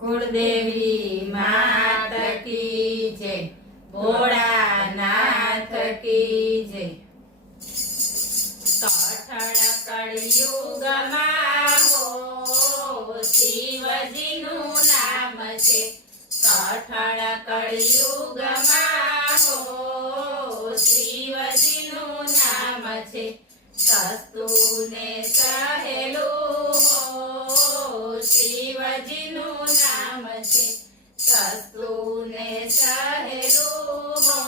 कुलदेवी मात की जय, भोळानाथ की जय। कठण कलियुगમાં હો શિવજીનું નામ છે। કઠણ કલિયુગમાં હો શિવજીનું નામ છે। સસ્તું ને સહેલું હો શિવજીનું નામ છે। સસ્તું ને સહેલું હો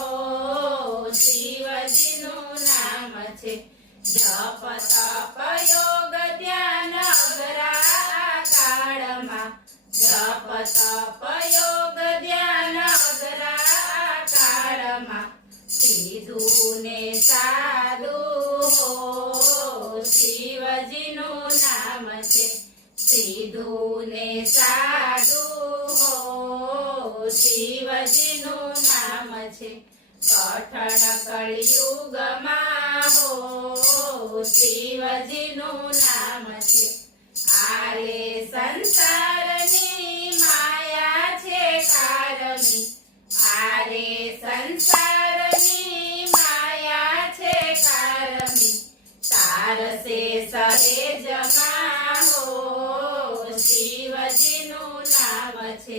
શિવજીનું નામ છે। જપ તપ યોગ ધ્યાન અઘરા કાળમાં, જપ તપ યોગ ધ્યાન અઘરા કાળમાં, સીધું ને સાદું હો શિવજીનું નામ છે। સીધું ને સાદું હો શિવજીનું નામ છે। કઠણ કલિયુગમાં હો શિવજીનું નામ છે। આરે સંસારની માયા છે કારમી, આરે સંસારની માયા છે કારમી, તારસે સહેજમાં હો શિવજીનું નામ છે।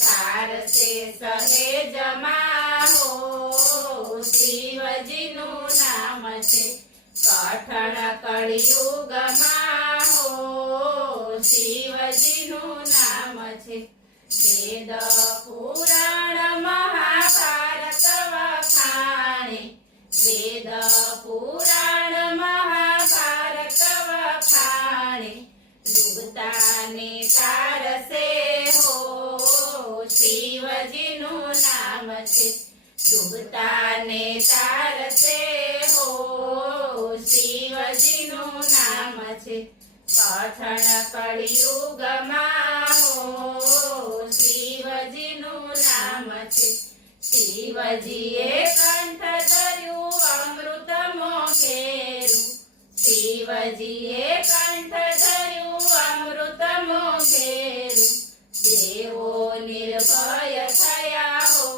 તારસે સહેજમાં હો શિવજીનું નામ છે। કઠણ કલિયુગમાં હો શિવજીનું નામ છે। વેદ પુરાણ મહાભારત વખાણે, વેદ પુરાણ મહાભારત વખાણે, ડૂબતાને તારસે હો શિવજીનું નામ છે। ડૂબતાને તારસે હો શિવજીનું નામ છે। કઠણ કલિયુગમાં હો શિવજીનું નામ છે। શિવજીએ કંઠ ધર્યું અમૃત મોઘેરું, શિવજીએ કંઠ ધર્યું અમૃત મોઘેરું, દેવો નિર્ભય થયા હો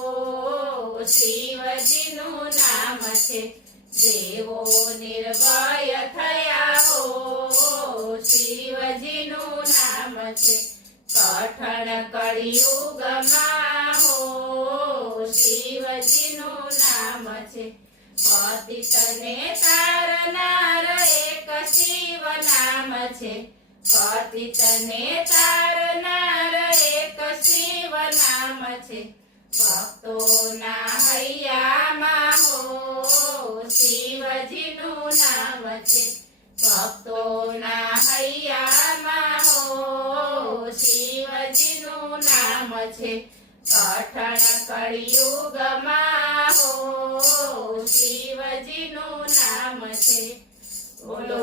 શિવજીનું નામ છે। દેવો નિર્ભય થયા હો શિવજીનું નામ છે। કઠણ કલિયુગમાં હો શિવજીનું નામ છે। પતિત ને તારનાર એક શિવ નામ છે। પતિત ને તારનાર એક શિવ નામ છે। ભક્તોના હૈયામાં હો શિવજીનું નામ છે। ભક્તોના હૈયામાં હો શિવજીનું નામ છે। કઠણ કલિયુગમાં હો શિવજીનું નામ છે। બોલો